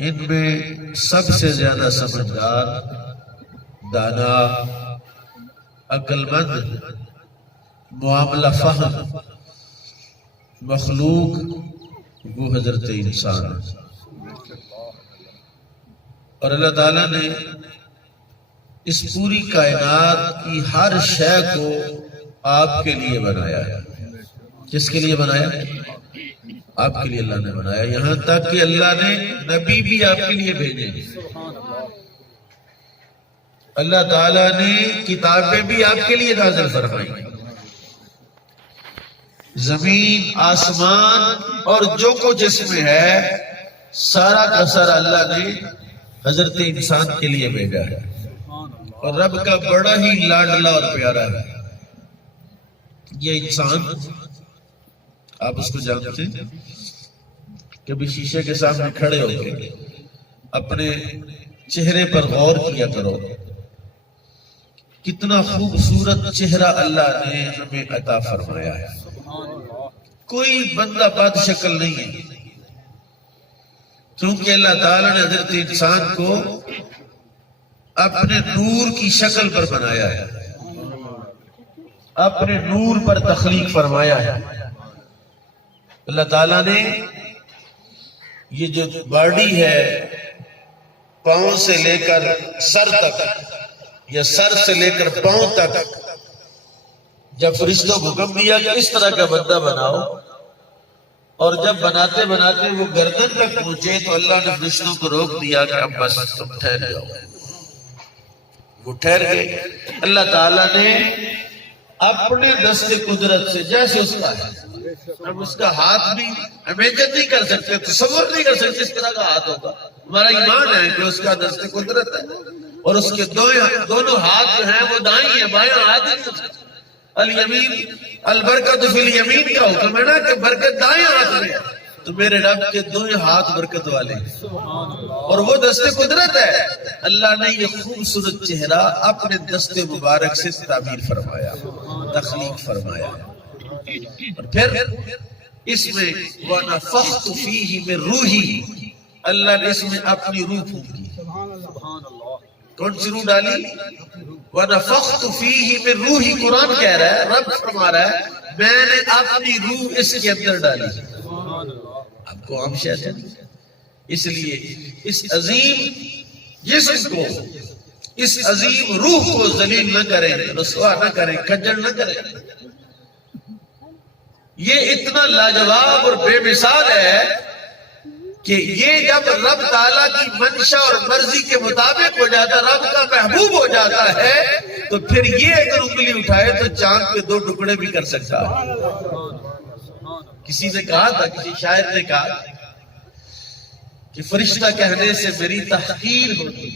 ان میں سب سے زیادہ سمجھدار، دانا، عقل مند، معاملہ فہم مخلوق وہ حضرت انسان ہے۔ اور اللہ تعالیٰ نے اس پوری کائنات کی ہر شے کو آپ کے لیے بنایا ہے۔ کس کے لیے بنایا؟ آپ کے لیے اللہ نے بنایا، یہاں تک کہ اللہ نے نبی بھی آپ کے لیے بھیجے۔ اللہ تعالیٰ نے کتابیں بھی آپ کے لیے نازل فرمائی۔ زمین، آسمان اور جو کچھ اس میں ہے سارا کا سارا اللہ نے حضرت انسان کے لیے بھیجا ہے، اور رب کا بڑا ہی لاڈلا اور پیارا ہے یہ انسان۔ آپ اس کو جانتے ہیں؟ کبھی شیشے کے سامنے کھڑے ہو کے اپنے چہرے پر غور کیا کرو، کتنا خوبصورت چہرہ اللہ نے ہمیں عطا فرمایا ہے۔ کوئی بندہ بد شکل نہیں ہے، کیونکہ اللہ تعالیٰ نے حضرت انسان کو اپنے نور کی شکل پر بنایا ہے، اپنے نور پر تخلیق فرمایا ہے۔ اللہ تعالیٰ نے یہ جو باڈی ہے، پاؤں سے لے کر سر تک یا سر سے لے کر پاؤں تک، جب فرشتوں کو حکم دیا کہ اس طرح کا بندہ بناؤ، اور جب بناتے بناتے وہ گردن تک پہنچے تو اللہ نے فرشتوں کو روک دیا کہ اب بس تم ٹھہر جاؤ۔ وہ ٹھہر گئے۔ اللہ تعالیٰ نے اپنے دست قدرت سے، جیسے اس کا ہے، ہم اس کا ہاتھ بھی امیجن نہیں کر سکتے، تصور نہیں کر سکتے اس طرح کا ہاتھ ہوگا۔ ہمارا ایمان ہے کہ اس کا دست قدرت ہے، اور اس کے دونوں ہاتھ جو ہیں وہ دائیں ہیں، بائیں ہاتھ نہیں ہو سکتے۔ الیمین البرکت فی الیمین کا حکم ہے نا کہ برکت دائیں ہاتھ میں ہے، تو میرے رب کے دونوں ہاتھ برکت والے ہیں، اور وہ دست قدرت ہے۔ اللہ نے یہ خوبصورت چہرہ اپنے دست مبارک سے تعمیر فرمایا، تخلیق فرمایا، اور پھر اس میں وَنَفَخْتُ فِيهِ مِن رُوحِي، اللہ نے اس میں اپنی روح پھونکی۔ کون سی روح ڈالی؟ وَنَفَخْتُ فِيهِ مِن رُوحِي، قرآن کہہ رہا ہے، رب فرما رہا ہے میں نے اپنی روح اس کے اندر ڈالی۔ آپ کو عام شہد ہے، اس لیے اس عظیم جسم کو، اس عظیم روح کو ذلیل نہ کریں، رسوا نہ کریں، کھجل نہ کریں۔ یہ اتنا لاجواب اور بے مثال ہے کہ یہ جب رب تعالیٰ کی منشا اور مرضی کے مطابق ہو جاتا، رب کا محبوب ہو جاتا ہے، تو پھر یہ اگر انگلی اٹھائے تو چاند پہ 2 ٹکڑے بھی کر سکتا ہے۔ کسی نے کہا تھا، کسی شاعر نے کہا کہ فرشتہ کہنے سے میری تحقیر ہوتی،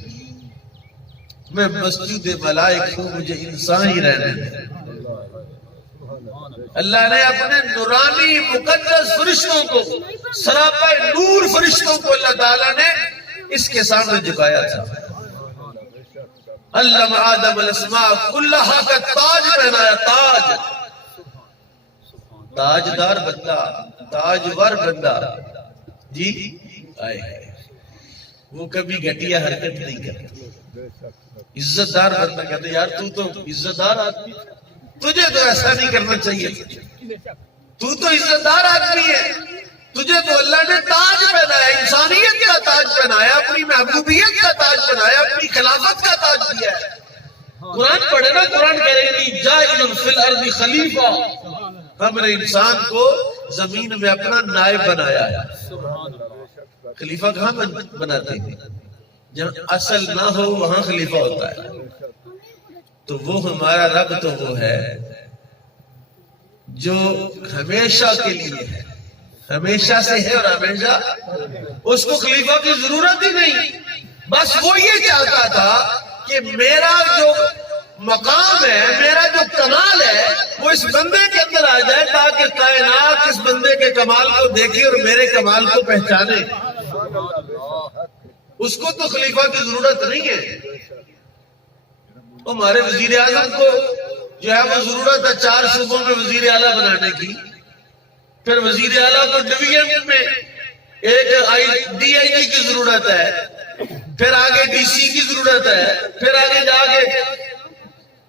میں مسجود ملائک ہوں، مجھے انسان ہی رہنے دے۔ اللہ نے اپنے نورانی مقدس فرشتوں کو، سراپا نور فرشتوں کو اللہ تعالیٰ نے اس کے سامنے جھکایا تھا۔ علم آدم الاسماء کلہا کا تاج پہنایا، تاج، تاجدار بندہ، تاجور بندہ، جی آئے، وہ کبھی گھٹیا حرکت نہیں کرتا، عزت دار بندہ۔ کہتے یار تو عزت دار آدمی، تجھے تو ایسا نہیں کرنا چاہیے، تو عزت دار آدمی ہے، تجھے تو اللہ نے تاج پہنایا، انسانیت کا تاج پہنایا، اپنی محبوبیت کا تاج پہنایا، اپنی خلافت کا تاج دیا ہے۔ قرآن پڑھے نا، قرآن کہہ رہے ہیں جاعل فی الارض خلیفہ، ہم نے انسان کو زمین میں اپنا نائب بنایا ہے۔ خلیفہ کہاں بناتے ہیں؟ جہاں اصل نہ ہو وہاں خلیفہ ہوتا ہے۔ تو وہ ہمارا رب تو وہ ہے جو ہمیشہ کے لیے ہے، ہمیشہ سے ہے اور ہمیشہ، اس کو خلیفہ کی ضرورت ہی نہیں۔ بس وہ یہ چاہتا تھا کہ میرا جو مقام ہے، میرا جو کمال ہے، وہ اس بندے کے اندر آ جائے تاکہ کائنات اس بندے کے کمال کو دیکھے اور میرے کمال کو پہچانے۔ اس کو تو خلیفہ کی ضرورت نہیں ہے۔ ہمارے وزیر اعظم کو جو ہے وہ ضرورت ہے 4 صوبوں میں وزیر اعلیٰ بنانے کی، پھر وزیر اعلیٰ کو ڈویژن میں ایک DIG کی ضرورت ہے، پھر آگے DC کی ضرورت ہے، پھر آگے جا کے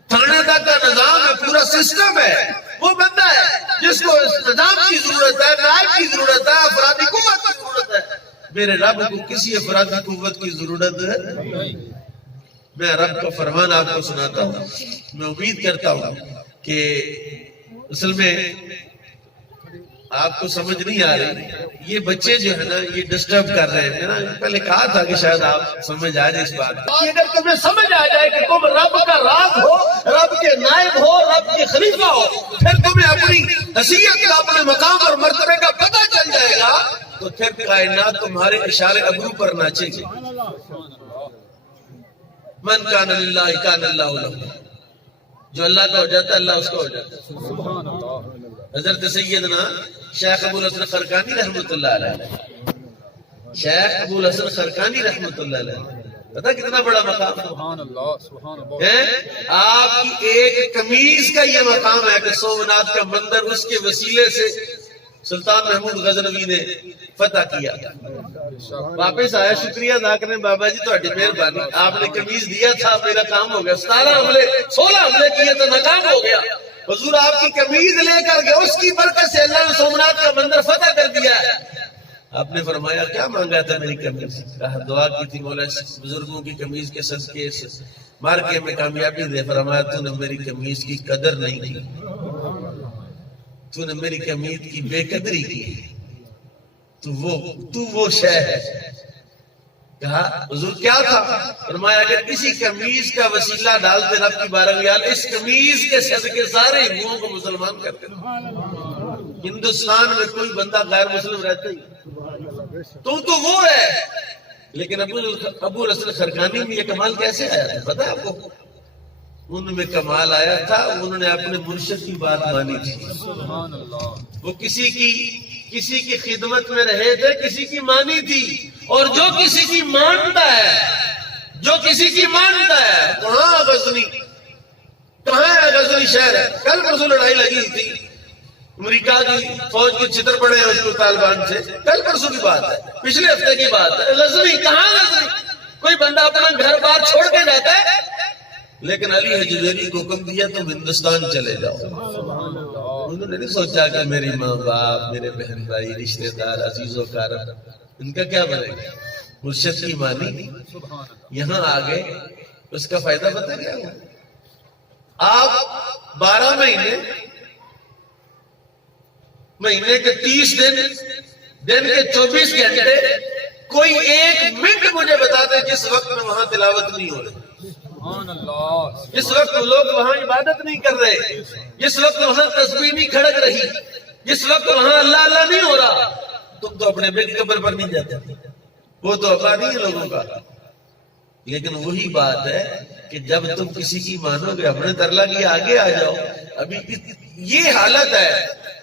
تھانے تک کا نظام ہے، پورا سسٹم ہے. وہ بندہ ہے جس کو نظام کی ضرورت ہے، نائب کی ضرورت ہے، افرادی قوت کی ضرورت ہے. میرے رب کو کسی افرادی قوت کی ضرورت ہے. میں رب کا فرمان آپ کو سناتا ہوں. میں امید کرتا ہوں کہ اصل میں آپ کو سمجھ نہیں آ رہی. یہ بچے جو ہے نا یہ ڈسٹرب کر رہے ہیں. میں نے پہلے کہا تھا کہ شاید آپ سمجھ آ جائے اس بات. اگر تمہیں سمجھ آ جائے کہ تم رب کا راز ہو، رب کے نائب ہو، رب کے خلیفہ ہو، پھر تمہیں اپنی حیثیت کا، اپنے مقام اور مرتبے کا پتہ چل جائے گا، تو پھر کائنات تمہارے اشارے ابرو پر ناچے گی. من کان للہ کان اللہ لہ. جو اللہ کا ہو جاتا ہے اللہ اس کا ہو جاتا ہے. حضرت سیدنا شیخ ابو الحسن خرقانی رحمۃ اللہ علیہ، شیخ ابو الحسن خرقانی رحمۃ اللہ علیہ، پتا کتنا بڑا مقام ہے. آپ کی ایک قمیض کا یہ مقام ہے کہ سومناتھ کا مندر اس کے وسیلے سے سلطان محمود غزنوی نے فتح کیا. واپس آیا، شکریہ ادا کریں بابا جی تہاڈی مہربانی. آپ نے قمیض دیا تھا، میرا کام ہو گیا. 17 حملے 16 حملے کیے تو ناکام ہو گیا. حضور آپ کی قمیض لے کر گئے، اس کی برکت سے اللہ نے سومناتھ کا مندر فتح کر دیا ہے. آپ نے فرمایا کیا مانگا تھا میری قمیض؟ کہا دعا کی تھی مولا بزرگوں کی قمیض کے صدقے سے مارکے میں کامیابی دے. فرمایا تو نے میری قمیض کی قدر نہیں کی، تو نے میری قمیض کی بے قدری کی. تو وہ شے ہے. کہا حضور کیا تھا؟ فرمایا اگر کسی قمیض کا وسیلہ ڈالتے رب کی بارگاہ اس قمیض کے صدقے سارے ہندوؤں کو مسلمان کر دیتے. ہندوستان میں کوئی بندہ غیر مسلم رہتا ہی تو وہ ہے. لیکن ابو الحسن خرقانی میں یہ کمال کیسے آیا تھا پتہ ہے آپ کو؟ ان میں کمال آیا تھا، انہوں نے اپنے مرشد کی بات مانی تھی. وہ کسی کی خدمت میں رہے تھے، کسی کی مانی تھی. اور جو کسی کی مانتا ہے، کہاں غزنی، کہاں ہے غزنی شہر ہے. کل پرسوں لڑائی لگی تھی امریکہ کی فوج کے چتر پڑے ہیں اس کو طالبان سے. کل پرسوں کی بات ہے، پچھلے ہفتے کی بات ہے. غزنی کہاں غزنی؟ کوئی بندہ اپنا گھر بار چھوڑ کے جاتا ہے. لیکن علی حجویری کو حکم دیا تم ہندوستان چلے جاؤ. انہوں نے نہیں سوچا کہ میری ماں باپ، میرے بہن بھائی، رشتہ دار، عزیز و اقارب ان کا کیا بنے گا. مرشد کی مانی یہاں آ گئے. اس کا فائدہ پتہ کیا ہوا؟ آپ 12 مہینے کے 30 دن کے 24 گھنٹے کوئی ایک منٹ مجھے بتا دیں جس وقت میں وہاں تلاوت نہیں ہو رہی، جس وقت لوگ وہاں عبادت نہیں کر رہے، جس وقت وہاں تسبیح نہیں کھڑک رہی، جس وقت وہاں اللہ اللہ نہیں ہو رہا. تم تو اپنے بیٹی قبر پر نہیں جاتے، وہ تو عقا نہیں ہے لوگوں کا. لیکن وہی بات ہے کہ جب تم کسی کی مانو گے، اپنے ترلا کی آگے آ جاؤ. ابھی یہ حالت ہے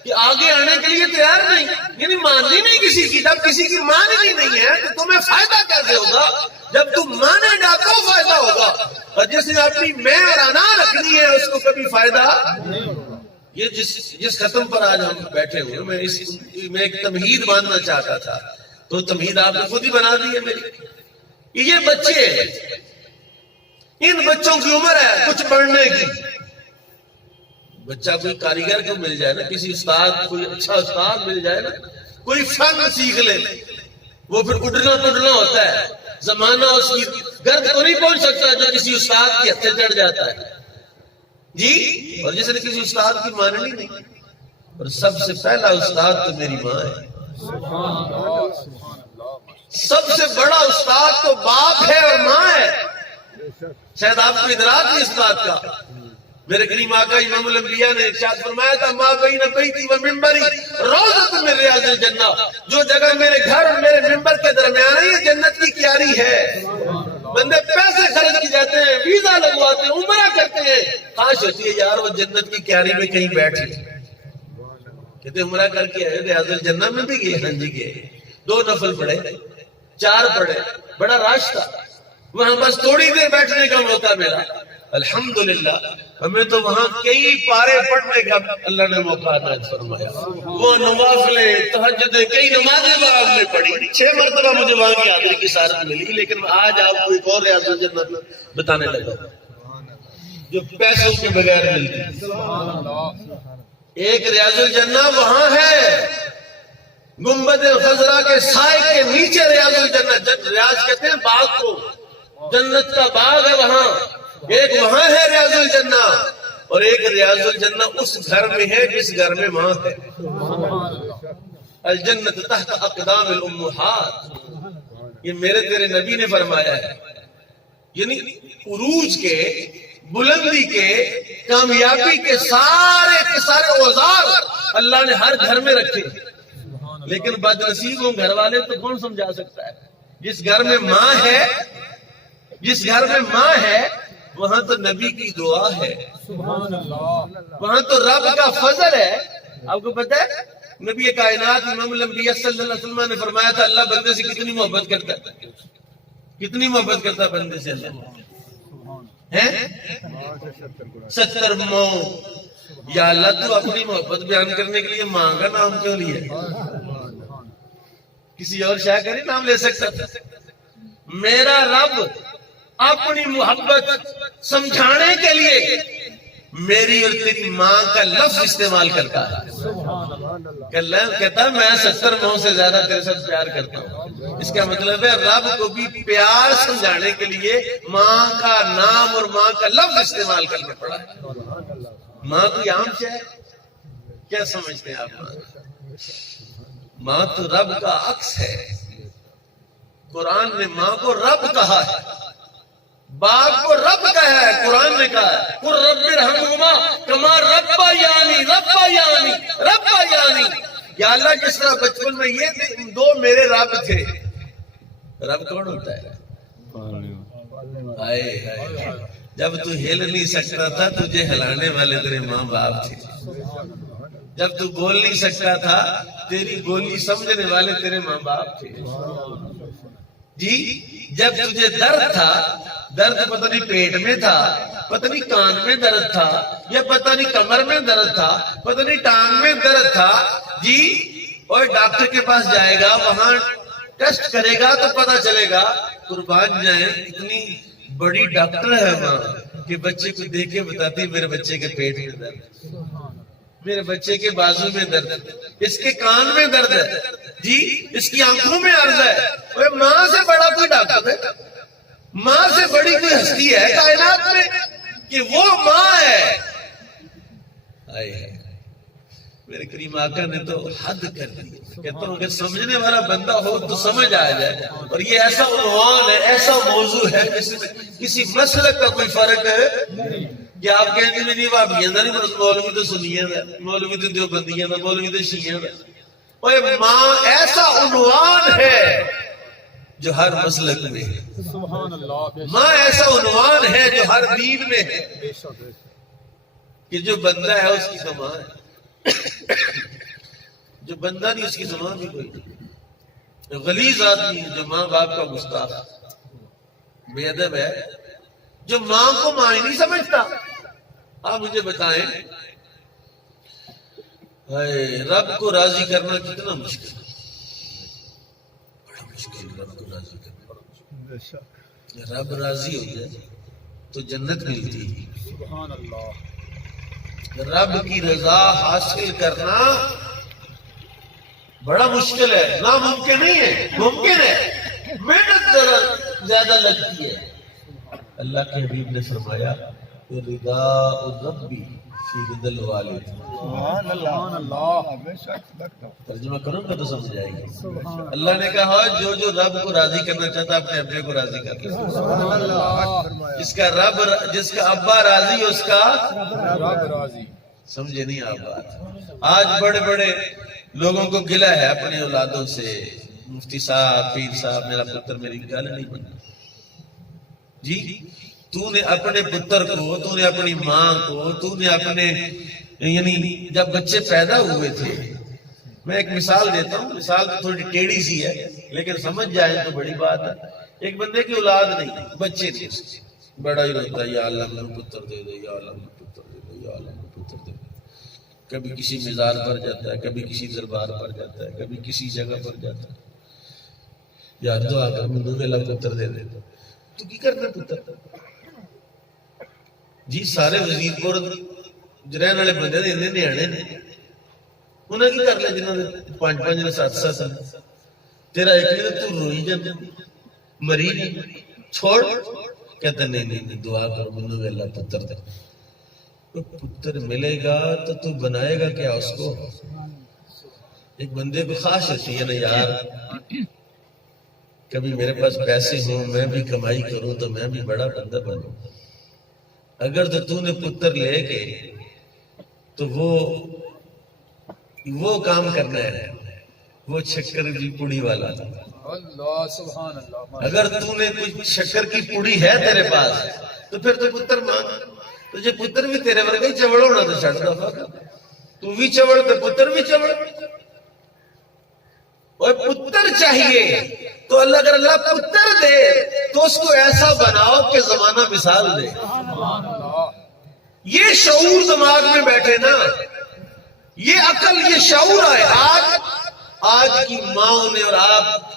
کہ آگے آنے کے لیے تیار نہیں، یعنی ماننی نہیں کسی کی. جب کسی کی ماننی نہیں ہے تو تمہیں فائدہ کیسے ہوگا؟ جب تم مانے گا تو فائدہ ہوگا. اور جس نے اپنی میں اور انا رکھنی ہے اس کو کبھی فائدہ. یہ جس ختم پر آج ہم بیٹھے ہوئے میں ایک تمہید ماننا چاہتا تھا، تو تمہید آپ نے خود ہی بنا دی ہے میری. یہ بچے، ان بچوں کی عمر ہے کچھ پڑھنے کی. بچہ کوئی کاریگر کو مل جائے نا، کسی استاد، کوئی اچھا استاد مل جائے نا، کوئی فن سیکھ لے، وہ پھر اڈنا ہوتا ہے. زمانہ اس کی گرد کو نہیں پہنچ سکتا جو کسی استاد کے ہتھے چڑھ جاتا ہے جی. اور جس نے کسی استاد کی ماننی نہیں، اور سب سے پہلا استاد تو میری ماں ہے. سب سے بڑا استاد تو باپ ہے اور ماں ہے. شاید آپ کو ادراک نہیں اس بات کا. میرے کریم آقا امام الانبیاء نے ارشاد فرمایا تھا ما بین بیتی و منبری روضۃ من ریاض الجنہ. جو جگہ میرے گھر اور میرے منبر کے درمیان ہے یہ جنت کی کیاری ہے. بندے پیسے خرچ کی جاتے ہیں، ویزا لگواتے ہیں، عمرہ کرتے ہیں، خواہش ہوتی ہے یار وہ جنت کی کیاری میں کہیں بیٹھ لیں. کہتے عمرہ کر کے آئے ریاض الجنہ میں بھی گئے. ہاں جی گئے. 2 نفل پڑھے، 4 پڑھے، بڑا رش تھا وہاں، بس تھوڑی دیر بیٹھنے کا موقع ملا. الحمدللہ ہمیں تو وہاں کئی پارے پڑھنے کا اللہ نے موقع عطا فرمایا. وہ نوافلیں، تہجدیں، کئی نمازیں آپ نے پڑھی، 6 مرتبہ مجھے وہاں کی حاضری کی سعادت ملی، لیکن آج آپ کو ایک اور ریاض الجنہ بتانے لگا جو پیسوں کے بغیر ملتی ہے۔ ایک ریاض الجنہ وہاں ہے، گنبد خضرا کے سائے کے نیچے ریاض الجنہ، ریاض کہتے ہیں باغ کو، جنت کا باغ ہے وہاں، ایک وہاں ہے ریاض الجنہ، اور ایک ریاض الجنہ اس گھر میں ہے جس گھر میں ماں ہے۔ الجنت تحت اقدام الامہات، یہ میرے تیرے نبی نے فرمایا ہے، یعنی عروج کے، بلندی کے، کامیابی کے سارے اوزار اللہ نے ہر گھر میں رکھے، لیکن بد نصیبوں گھر والے تو کون سمجھا سکتا ہے؟ جس گھر میں ماں ہے، جس گھر میں ماں ہے وہاں تو نبی کی دعا ہے، وہاں تو رب کا فضل ہے۔ آپ کو پتہ ہے نبی کائنات امام الانبیاء صلی اللہ علیہ وسلم نے فرمایا تھا اللہ بندے سے کتنی محبت کرتا ہے، کتنی محبت کرتا ہے بندے سے اللہ ہے 70 مو۔ یا اللہ تو اپنی محبت بیان کرنے کے لیے ماں کا نام کیوں لیا؟ کسی اور شاہ کا نہیں نام لے سکتا تھا؟ میرا رب اپنی محبت سمجھانے کے لیے میری اور تیری ماں کا لفظ استعمال کرتا ہے، کہتا ہے میں 70 ماہ سے زیادہ تیرے ساتھ پیار کرتا ہوں۔ اس کا مطلب ہے رب کو بھی پیار سمجھانے کے لیے ماں کا نام اور ماں کا لفظ استعمال کرنا پڑا ہے۔ ماں کوئی عام شے ہے؟ کیا سمجھتے ہیں آپ؟ ماں تو رب کا عکس ہے، قرآن نے ماں کو رب کہا ہے، باپ کو رب کہا ہے، قرآن نے کہا ہے قُلْ رَبِّ ارْحَمْهُمَا كَمَا رَبَّيَانِي یا اللہ جس طرح بچپن میں یہ دو میرے رب تھے۔ رب کون ہوتا ہے؟ جب تو ہل نہیں سکتا تھا تجھے ہلانے والے تیرے ماں باپ تھے، جب تو بول نہیں سکتا تھا تیری بولی سمجھنے والے تیرے ماں باپ تھے جی۔ جب تجھے درد تھا، درد پتہ نہیں پیٹ میں تھا، پتہ نہیں کان میں درد تھا، یا پتہ نہیں کمر میں درد تھا، پتہ نہیں ٹانگ میں درد تھا جی، اور ڈاکٹر کے پاس جائے گا، وہاں ٹیسٹ کرے گا تو پتہ چلے گا۔ قربان جائیں اتنی بڑی ڈاکٹر ہے ماں کہ بچے کو دیکھ کے بتاتی میرے بچے کے پیٹ میں درد، میرے بچے کے بازو میں درد، اس کے کان میں درد ہے جی، اس کی آنکھوں میں عرض ہے۔ ماں سے بڑا کوئی ڈاکٹر ہے، ماں سے بڑی کوئی ہستی ہے کائنات میں کہ وہ ماں ہے؟ میرے کریم آقا نے تو حد کر دی۔ کہتا ہوں اگر سمجھنے والا بندہ ہو تو سمجھ آ جائے، اور یہ ایسا عنوان ہے، ایسا موضوع ہے، کسی مسلک کا کوئی فرق ہے کہ آپ کہتے ہیں نہیں وہابیاں دا نہیں، مولوی تو سنیاں دا، مولوی تو دیوبندیاں دا، مولوی تو شیعیاں دا۔ اوہ ماں ایسا عنوان ہے جو ہر مسلک میں ہے، ماں ایسا عنوان ہے جو ہر دین میں ہے، کہ جو بندہ ہے اس کی تو ماں ہے، جو بندہ نہیں اس کی زبان بھی کوئی نہیں۔ غلیظ آدمی ہے جو ماں باپ کا گستاخ بے ادب ہے، جو ماں کو ماں ہی نہیں سمجھتا۔ آپ مجھے بتائیں رب کو راضی کرنا کتنا مشکل ہے، بڑا مشکل رب کو راضی کرنا۔ رب راضی ہو جائے تو جنت ملتی ہے، رب کی رضا حاصل کرنا بڑا مشکل ہے، ناممکن نہیں ہے، ممکن ہے، محنت زیادہ لگتی ہے۔ اللہ کے حبیب نے فرمایا رضاء ربی فی رضا الوالد، ترجمہ کروں گا تو سمجھ جائے گی۔ اللہ نے کہا جو رب کو راضی کرنا چاہتا اپنے ابے کو راضی کرنا، جس کا ابا راضی اس کا رب راضی۔ سمجھے نہیں آپ بات؟ آج بڑے بڑے لوگوں کو گلہ ہے اپنی اولادوں سے، مفتی صاحب، پیر صاحب، میرا پتر میری گل نہیں بنی جی۔ تو نے اپنے پتر کو، تو نے اپنی ماں کو، تو نے اپنے، یعنی جب بچے پیدا ہوئے تھے، میں ایک مثال دیتا ہوں، مثال تو تھوڑی ٹیڑھی سی ہے لیکن سمجھ جائیں تو بڑی بات ہے۔ ایک بندے کی اولاد نہیں، بچے تھے، بڑا ہی روتا ہے یا اللہ مجھے پتر دے دے، یا اللہ مجھے پتر دے دے، یا اللہ مجھے پتر دے دے۔ کبھی کسی مزار پر جاتا ہے، کبھی کسی دربار پر جاتا ہے، کبھی کسی جگہ پر جاتا ہے، یار دعا کر مینوں ویلا پتر دے دے تو کی کرنا پتر جی سارے وزیر پور رہن والے بندے دے اندے نیانے نے انہاں کی کر لیا جنہاں دے 5-5 نے 7-7 سال تیرا ایک نے تو روئی جاندے مری نہیں چھوڑ کہتا نہیں دعا کر مینوں ویلا پتر دے پتر ملے گا تو تو بنائے گا کیا اس کو ایک بندے کو خواہش ہوتی ہے نا یار کبھی میرے پاس پیسے ہوں میں بھی کمائی کروں تو میں بھی بڑا بندہ بنوں اگر تو نے پتر لے کے تو وہ کام کرنا ہے وہ شکر کی پوڑی والا اللہ سبحان اللہ اگر تو نے کوئی شکر کی پوڑی ہے تیرے پاس تو پھر تو پتر مانگ تجھے پتر بھی تیرے ورگا ہی چوڑ ہونا تو چھڑ دفعہ تو بھی چوڑ تو پتر بھی چوڑ اور پتر چاہیے تو اللہ اگر اللہ پتر دے تو اس کو ایسا بناؤ کہ زمانہ مثال دے یہ شعور دماغ میں بیٹھے نا یہ عقل یہ شعور آئے آج کی ماں نے اور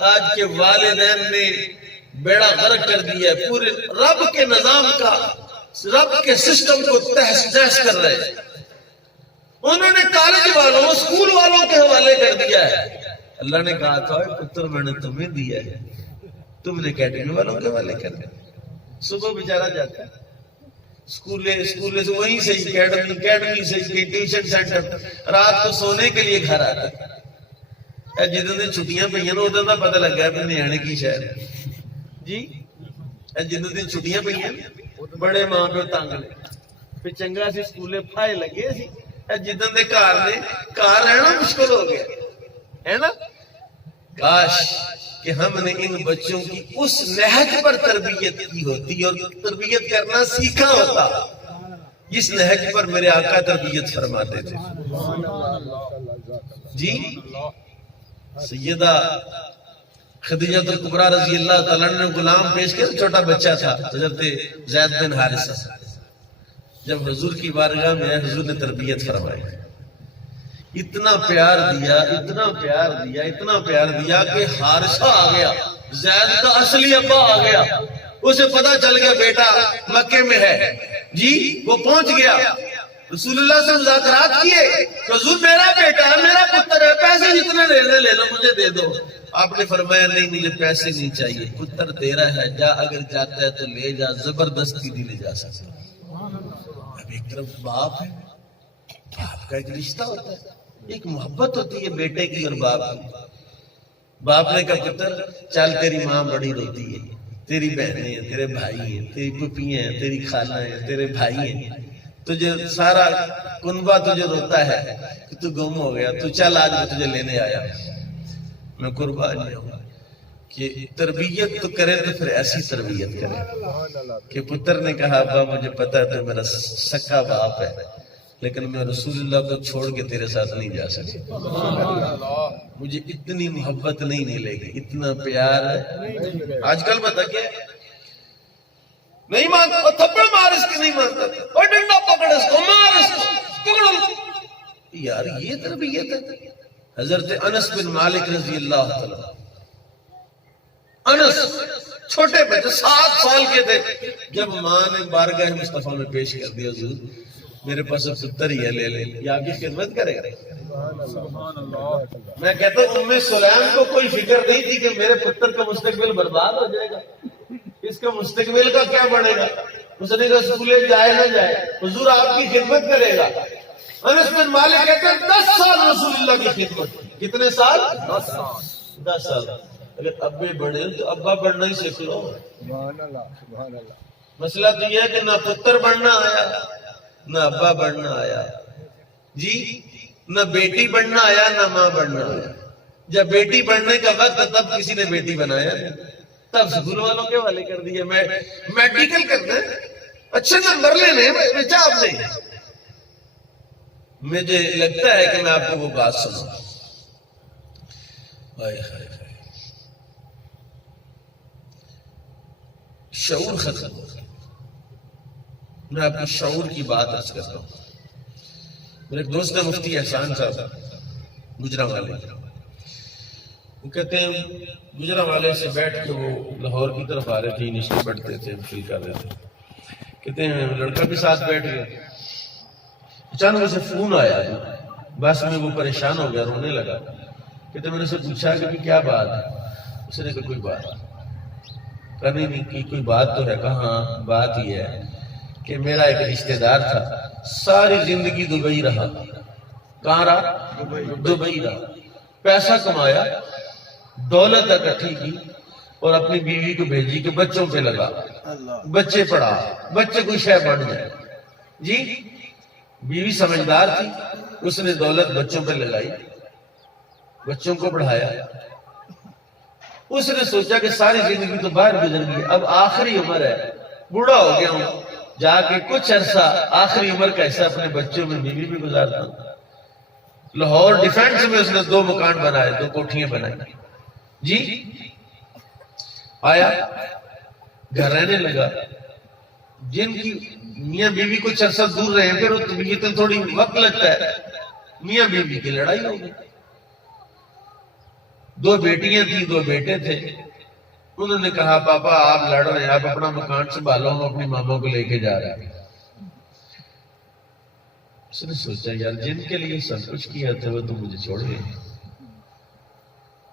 آج کے والدین نے بیڑا غرق کر دیا ہے پورے رب کے نظام کا رب کے سسٹم کو تہس نہس کر رہے ہیں انہوں نے کالج والوں اسکول والوں کے حوالے کر دیا ہے اللہ نے کہا تھا پتر میں نے تمہیں دیا ہے تم نے اکیڈمی والوں کے حوالے کر دیا صبح بیچارہ جاتا ہے اسکول سے وہیں سے اکیڈمی سے ٹیوشن سینٹر رات کو سونے کے لیے گھر آتا ہے جدوں نے چھٹیاں پہ ادھر کا پتہ لگ گیا نیانے کی شہر جی جدوں نے چھٹیاں پہ بڑے ماں پیو تنگ نے پھر چنگا سی سکولے پھائے لگے سی جدوں دے گھر رہنا مشکل ہو گیا ہے نا کاش کہ ہم نے ان بچوں کی اس نہج پر تربیت کی ہوتی اور تربیت کرنا سیکھا ہوتا جس نہج پر میرے آقا تربیت فرماتے تھے جی سیدہ خدیجہ الکبریٰ رضی اللہ تعالیٰ نے غلام پیش کیا چھوٹا بچہ تھا حضرت زید بن حارثہ جب حضور کی بارگاہ میں حضور نے تربیت فرمائی اتنا پیار دیا کہ حارثہ آ گیا زید کا اصلی ابا آ گیا اسے پتا چل گیا بیٹا مکے میں ہے جی وہ پہنچ گیا رسول اللہ سے مذاکرات کیے حضور میرا بیٹا ہے میرا پتر ہے پیسے جتنے لے لو مجھے دے دو آپ نے فرمایا نہیں مجھے پیسے نہیں چاہیے پتر تیرا ہے جا اگر جاتا ہے تو لے جا زبردستی نہیں لے جا سکتا اب ایک طرف باپ ہے باپ کا ایک رشتہ ہوتا ہے ایک محبت ہوتی ہے بیٹے کی اور باپ کی باپ نے کہا پتر چل تیری ماں بڑی روتی ہے تیری بہنیں ہیں تیرے بھائی ہیں تیری پھپھیاں ہیں تیری خالہ ہیں تیرے بھائی ہیں تجھے سارا کنبہ تجھے روتا ہے کہ تو گم ہو گیا تو چل آج میں تجھے لینے آیا میں قربان نہیں ہوں کہ تربیت تو کرے تو پھر ایسی تربیت کرے کہ پتر نے کہا ابا مجھے پتا ہے تو میرا سکا باپ ہے لیکن میں رسول اللہ کو چھوڑ کے تیرے ساتھ نہیں جا سکتا مجھے اتنی محبت نہیں ملے گی اتنا پیار ہے آج کل پتا کیا نہیں مانتا تھپڑ مار اس کی نہیں مانتا اور ڈنڈا پکڑ اس کو مار اس کو پکڑ یار یہ تربیت ہے حضرت انس بن مالک رضی اللہ تعالی انس چھوٹے بچے 7 سال کے تھے جب ماں نے بارگاہ مصطفیٰ میں پیش کر دیا حضور میرے پاس پتر ہی ہے لے لے یہ آپ کی خدمت کرے گا میں کہتا ہوں ام سلیم کو کوئی فکر نہیں تھی کہ میرے پتر کا مستقبل برباد ہو جائے گا اس کا مستقبل کا کیا بنے گا اس نے کہا سکولے جائے نہ جائے حضور آپ کی خدمت کرے گا انس بن مالک کہتے ہیں 10 سال رسول اللہ کی خدمت کتنے سال 10 سال اگر ابے بڑھے تو ابا بڑھنا ہی سیکھ لو مسئلہ تو یہ ہے کہ نہ پتر بڑھنا آیا نہ ابا بڑھنا آیا جی نہ بیٹی بڑھنا آیا نہ ماں بڑھنا آیا جب بیٹی بڑھنے کا وقت تب کسی نے بیٹی بنایا تب سکول والوں کے حوالے کر دیے میں میڈیکل کرنا ہے اچھے نمبر لینے بیچا آپ نے مجھے لگتا ہے کہ میں آپ کو وہ بات سنوں شعور ختم ہو میں آپ کو شعور کی بات عرض کرتا ہوں میرے ایک دوست ہے مفتی احسان صاحب گجرانوالے وہ کہتے ہیں گجرانوالے سے بیٹھ کے وہ لاہور کی طرف آ رہے تھے، نشے پڑھتے تھے، فیل کر رہے تھے، کہتے ہیں لڑکا بھی ساتھ بیٹھ گیا، اچانک اسے فون آیا، بس میں وہ پریشان ہو گیا، رونے لگا، کہتے میں نے اسے پوچھا کہ کیا بات ہے؟ اس نے کہا کوئی بات کرنی نہیں کی، کوئی بات تو ہے، کہاں بات یہ ہے کہ میرا ایک رشتہ دار تھا، ساری زندگی دبئی رہا، کہاں رہا؟ دبئی رہا، پیسہ کمایا، دولت اکٹھی کی اور اپنی بیوی کو بھیجی کہ بچوں پہ لگا، بچے پڑھا، بچے کوئی شے بن جائے، جی بیوی سمجھدار تھی، اس نے دولت بچوں پہ لگائی، بچوں کو پڑھایا، اس نے سوچا کہ ساری زندگی تو باہر گزر گئی، اب آخری عمر ہے، بوڑھا ہو گیا ہوں، جا کے کچھ عرصہ آخری عمر کا حصہ اپنے بچوں میں بیوی بھی گزارتا ہوں۔ لاہور ڈیفینس میں اس نے 2 مکان بنائے، 2 کوٹھیاں بنائی، جی آیا گھر رہنے لگا، جن کی میاں بیوی کچھ عرصہ دور رہے پھر وہ طبیعتیں تھوڑی وقت لگتا ہے، میاں بیوی کی لڑائی ہو گئی، 2 بیٹیاں تھیں 2 بیٹے تھے، انہوں نے کہا پاپا آپ لڑ رہے ہیں، آپ اپنا مکان سنبھالو، ہم اپنی ماما کو لے کے جا رہے ہیں۔ اس نے سوچا یار جن کے لیے سب کچھ کیا تھا وہ تو مجھے چھوڑ گئے،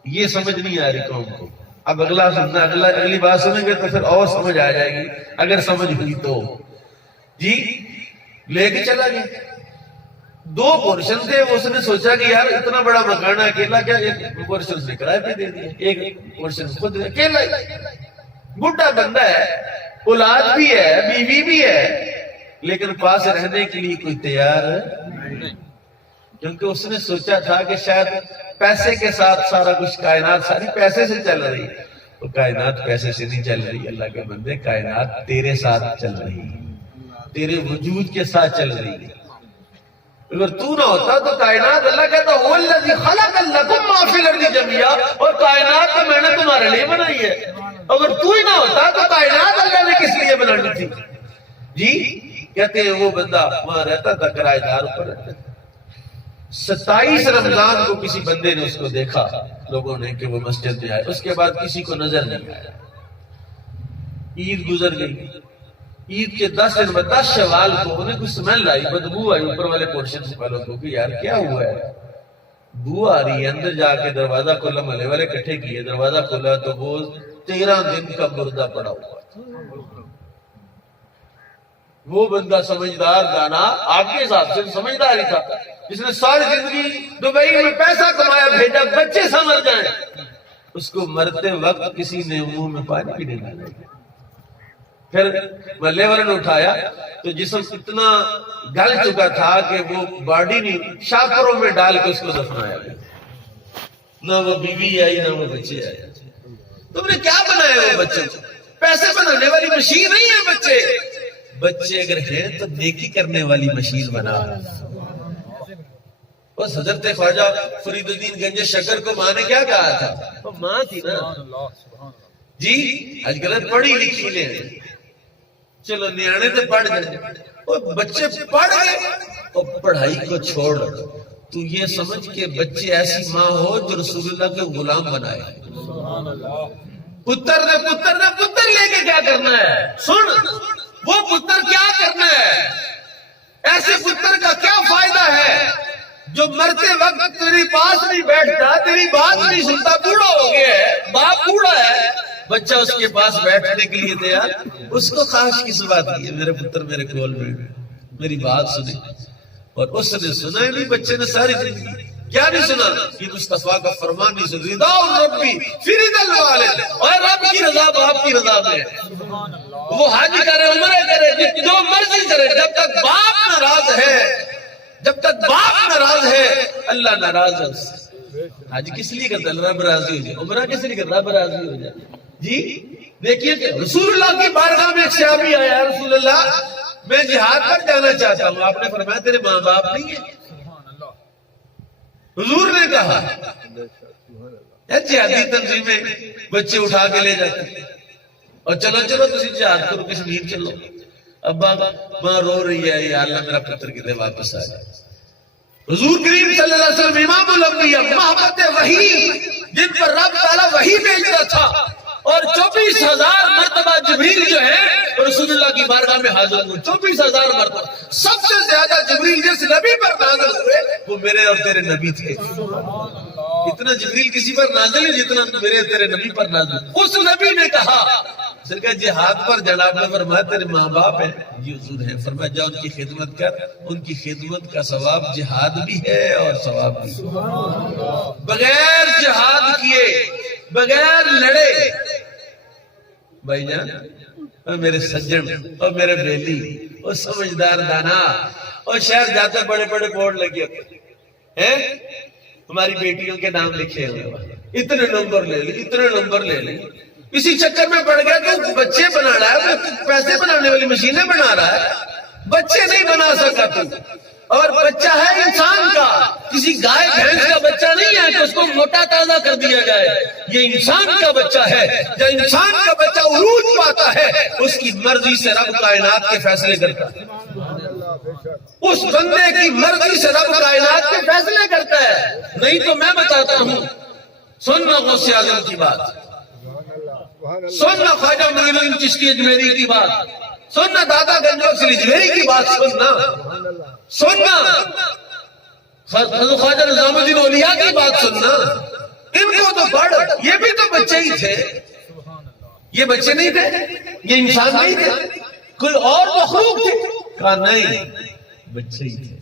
یہ سمجھ نہیں آ رہی قوم کو۔ اب اگلا سننا، اگلی بات سنیں گے تو پھر اور سمجھ آ جائے گی، اگر سمجھ ہوئی تو جی لے کے چلا گیا، 2 پورشن تھے، اس نے سوچا کہ یار اتنا بڑا مکان اکیلا کیا، ایک پورشن نے کرائے پہ دے دیا، ایک پورشن خود اکیلا، بڈھا بندہ ہے، اولاد بھی ہے، بیوی بھی ہے، لیکن پاس رہنے کے لیے کوئی تیار نہیں، کیونکہ اس نے سوچا تھا کہ شاید پیسے کے ساتھ سارا کچھ، کائنات ساری پیسے سے چل رہی، تو کائنات پیسے سے نہیں چل رہی، اللہ کے بندے کائنات تیرے ساتھ چل رہی، تیرے وجود کے ساتھ چل رہی ہے، اگر تو نہ ہوتا تو کائنات، اللہ کہتا هو الذی خلق لکم ما فی الارض جميعا، اور کائنات تو میں نے تمہارے لیے بنائی ہے، اگر تو ہی نہ ہوتا تو کائنات اللہ نے کس لیے بنانی تھی؟ جی کہتے ہیں وہ بندہ وہاں رہتا تھا، کرایہ دار پر رہتا تھا، 27 رمضان کو کسی بندے نے اس کو دیکھا لوگوں نے کہ وہ مسجد میں آئے، اس کے بعد کسی کو نظر نہیں آیا، عید گزر گئی، عید کے 10 دن بعد 10 شوال کو انہیں کچھ سمیل آئی، بدبو آئی اوپر والے پورشن والوں کو کہ یار کیا ہوا ہے، بو آ رہی ہے، اندر جا کے دروازہ کھولا، محلے والے اکٹھے کیے، دروازہ کھولا تو وہ 13 دن کا مردہ پڑا ہوا تھا۔ وہ بندہ سمجھدار دانا، آپ کے حساب سے سمجھدار ہی تھا، جس نے ساری زندگی دبئی میں پیسہ کمایا، بھیجا بچے سمجھ جائیں، اس کو مرتے وقت کسی نے منہ میں پانی بھی نہیں ڈالا، پھر محلے والے نے اٹھایا تو جسم اتنا گل چکا تھا کہ وہ باڈی نہیں، شاپروں میں ڈال کے اس کو دفنایا گیا، نہ وہ بیوی آئی نہ وہ بچے آئے۔ تم نے کیا بنایا وہ بچوں کو؟ پیسے بنانے والی مشین نہیں ہے بچے، بچے اگر ہیں تو نیکی کرنے والی مشین بنا۔ بس حضرت خواجہ فرید الدین گنج شکر کو ماں نے کیا کہا تھا؟ وہ ماں تھی نا جی، آج کل پڑھی لکھی لیں، چلو نیانے تو پڑھ جائیں، اور بچے پڑھ گئے، اور پڑھائی کو چھوڑ تو یہ سمجھ کہ بچے ایسی ماں ہو جو رسول اللہ کے غلام بنائے۔ پتر نے پتر لے کے کیا کرنا ہے؟ سن، وہ پتر کیا کرنا ہے؟ ایسے پتر کا کیا فائدہ ہے جو مرتے وقت تیری پاس نہیں بیٹھتا، تیری بات نہیں سنتا، بوڑھا ہو گیا ہے، باپ بوڑھا ہے، بچہ اس کے پاس بیٹھنے کے لیے تیار، اس کو خواہش کس بات کی ہے میرے پتر میرے کول میں میری بات سنے، اور اس نے سنا ہی نہیں، بچے نے ساری زندگی کیا نہیں سنا کہ مصطفیٰ کا فرمان نہیں سنا، رضا ربی فی رضا الوالد، اور رب کی رضا باپ کی رضا میں ہے، وہ حج کرے عمرہ کرے جو مرضی کرے، جب تک باپ ناراض ہے، جب تک باپ ناراض ہے اللہ ناراض ہے۔ حج کس لیے کرتا ہے؟ رب راضی ہو جائے، عمرہ کس لیے کرتا ہے؟ رب راضی ہو جائے۔ جی دیکھیے کہ رسول اللہ کی بارگاہ میں ایک صحابی آیا، رسول اللہ میں جہاد پر جانا چاہتا ہوں، آپ نے فرمایا تیرے ماں باپ نہیں ہے؟ حضور نے کہا جہادی تنظیمیں بچے اٹھا کے لے جاتے اور چلو تسی جہاد کرو، کشمیر چلو، ابا ماں رو رہی ہے، یا اللہ میرا پتر کدھر واپس آ جائے، حضور کریم صلی اللہ علیہ وسلم امام الانبیاء، محبت وحی، جن پر رب تعالیٰ وحی بھیجتا تھا، اور 24,000 مرتبہ جبریل جو ہے رسول اللہ کی بارگاہ میں حاضر ہوئے، 24,000 مرتبہ۔ سب سے زیادہ جبریل جس نبی پر نازل ہوئے وہ میرے اور تیرے نبی تھے۔ اتنا جبریل کسی پر نازل ہے جتنا میرے اور تیرے نبی پر نازل۔ اس نبی نے کہا، کہ جہاد پر جناب نے فرمایا تیرے ماں باپ ہیں؟ جی حضور ہیں۔ فرمایا جا ان کی خدمت کر، ان کی خدمت کا ثواب جہاد بھی ہے اور ثواب بھی۔ بغیر جہاد کیے، بغیر لڑے، بھائی جان اور میرے سجن اور میرے بیلی اور سمجھدار دانا، اور شہر جاتے بڑے بڑے بورڈ لگے ہوتے ہیں، ہماری بیٹیوں کے نام لکھے ہوئے، اتنے نمبر لے لیں، اتنے نمبر لے لیں۔ اسی چکر میں پڑ گیا کہ بچے بنا رہا ہے، پیسے بنانے والی مشینیں بنا رہا ہے، بچے نہیں بنا سکا تو۔ اور بچہ ہے انسان کا، کسی گائے بھینس کا بچہ نہیں ہے کہ اس کو موٹا تازہ کر دیا جائے، یہ انسان کا بچہ ہے۔ جب انسان کا بچہ عروج پاتا ہے، اس کی مرضی سے رب کائنات کے فیصلے کرتا ہے، اس بندے کی مرضی سے رب کائنات کے فیصلے کرتا ہے۔ نہیں تو میں بتاتا ہوں، سننا غوث اعظم کی بات، سننا خواجہ معین الدین چشتی اجمیری کی بات، سننا دادا گنج بخش اجمیری کی بات، سننا خواجہ نظام الدین اولیاء کی بات سننا۔ ان کو تو پڑھ، یہ بھی تو بچے ہی تھے، یہ بچے نہیں تھے، یہ انسان نہیں تھے، کوئی اور مخلوق تھے؟ کہا نہیں، بچے ہی تھے،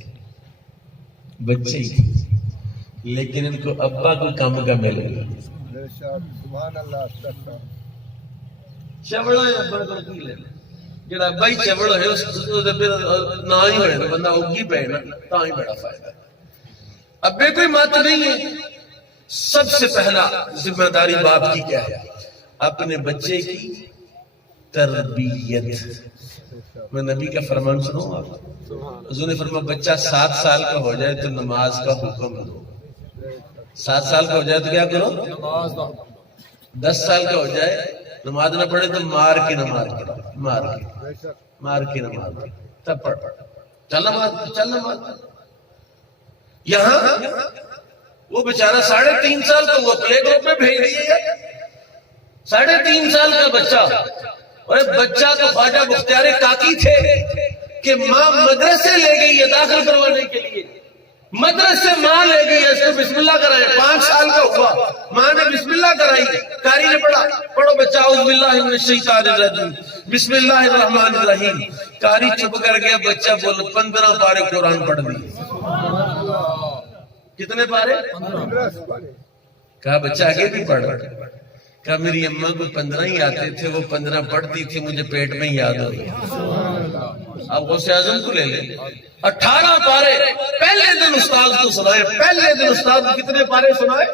بچے ہی تھے، لیکن ان کو ابا کو کام کا ملے گا۔ چوڑا ہے ابا کو کی لینا، جڑا ابا ہی چوڑا ہے اس نہ ہی ہوئے نا، بندہ اگی پہ نا، تا ہی بڑا فائدہ۔ ابے کوئی مات نہیں ہے۔ سب سے پہلا ذمہ داری باپ کی کیا ہے؟ اپنے بچے کی تربیت۔ میں نبی کا فرمان سنوں آپ، حضور نے فرمایا بچہ 7 سال کا ہو جائے تو نماز کا حکم دو۔ 7 سال کا ہو جائے تو کیا کرو؟ 10 سال کا ہو جائے نماز نہ پڑھے تو مار کے نماز پڑھو، مار کے نماز پڑھو، تب پڑھ، چل نماز۔ یہاں وہ بیچارہ 3.5 سال کا وہ پلے گروپ میں بھیج دیے گا، 3.5 سال کا بچہ، اور بچہ تو خواجہ بختیار کاکی تھے کہ ماں مدرسے لے گئی ہے داخل کروانے کے لیے، مدرسے ماں لے گئی ہے، اس کو بسم اللہ کرائے، 5 سال کا ہوا، ماں نے بسم اللہ کرائی، قاری نے پڑھا، پڑھو بچہ اعوذ باللہ من الشیطان الرجیم بسم اللہ الرحمن الرحیم۔ قاری چپ کر گیا، بچہ بول 15 پارے قرآن پڑھ دی۔ کتنے پارے؟ 15۔ کہا بچہ آگے بھی پڑھ رہا، کہا میری اماں کو 15 ہی آتے تھے، وہ 15 پڑھتی تھی، مجھے پیٹ میں یاد ہو گیا۔ آپ غوث اعظم کو لے لیں، 18 پارے پہلے دن استاد کو سنائے، پہلے دن استاد کو کتنے پارے سنائے؟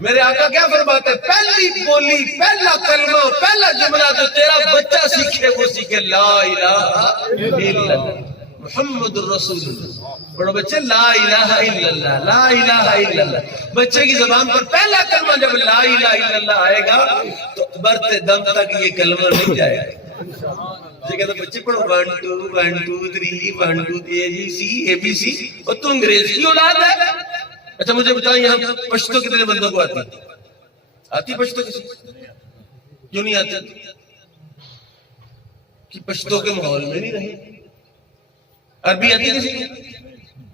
میرے آقا کیا فرماتے ہیں؟ پہلی بولی، پہلا کلمہ، پہلا جملہ جو تیرا بچہ سیکھے وہ سیکھے لا الہ الا اللہ محمد الرسول اللہ۔ پڑھو بچے لا الہ الا اللہ، لا الہ الا اللہ۔ بچے کی زبان پر پہلا کلمہ جب لا الہ الا اللہ آئے گا تو برتے دم تک یہ کلمہ نہیں جائے گا۔ یہ کہتا بچے پڑھو 1 2 1 2 3 1 2 اے بی سی، اور تو انگریزی کی اولاد ہے۔ اچھا مجھے بتائیں یہاں پشتو کتنے بندوں کو آتی پشتو کسی کیوں نہیں آتی؟ کہ پشتو کے ماحول میں نہیں رہے۔ عربی آتی کسی کو؟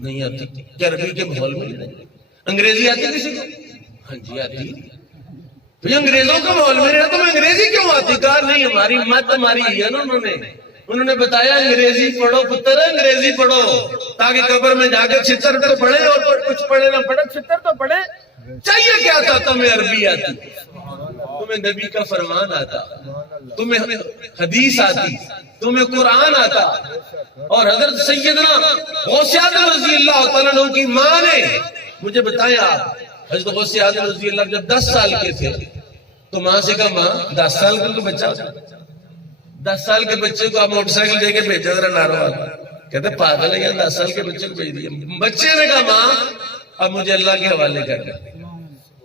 نہیں آتی، کہ عربی کے ماحول میں نہیں رہے۔ انگریزی آتی کسی کو؟ ہاں جی آتی۔ تو یہ انگریزوں کا ماحول میں رہا تو میں انگریزی کیوں آتی؟ کہا نہیں ہماری مت ہماری ہے نا، انہوں نے بتایا انگریزی پڑھو پتر، انگریزی پڑھو تاکہ قبر میں جا کے چھتر تو پڑھے اور کچھ پڑھے نہ پڑھے، چھتر تو پڑھے۔ چاہیے کیا تھا؟ تمہیں عربی آتی، تمہیں نبی کا فرمان آتا، تمہیں حدیث آتی، تمہیں قرآن آتا۔ اور حضرت سیدنا غوث اعظم رضی اللہ تعالیٰ عنہ کی ماں نے مجھے بتایا، حضرت غوث اعظم رضی اللہ جب 10 سال کے تھے تو ماں سے کہا ماں 10 سال کا بچہ، 10 سال کے بچے کو آپ موٹر سائیکل دے کے بھیجا ذرا ناروا، کہتے پاگل ہے یا 10 سال کے بچے کو بھیج دیا۔ بچے نے کہا ماں اب مجھے اللہ کے حوالے کر دیں۔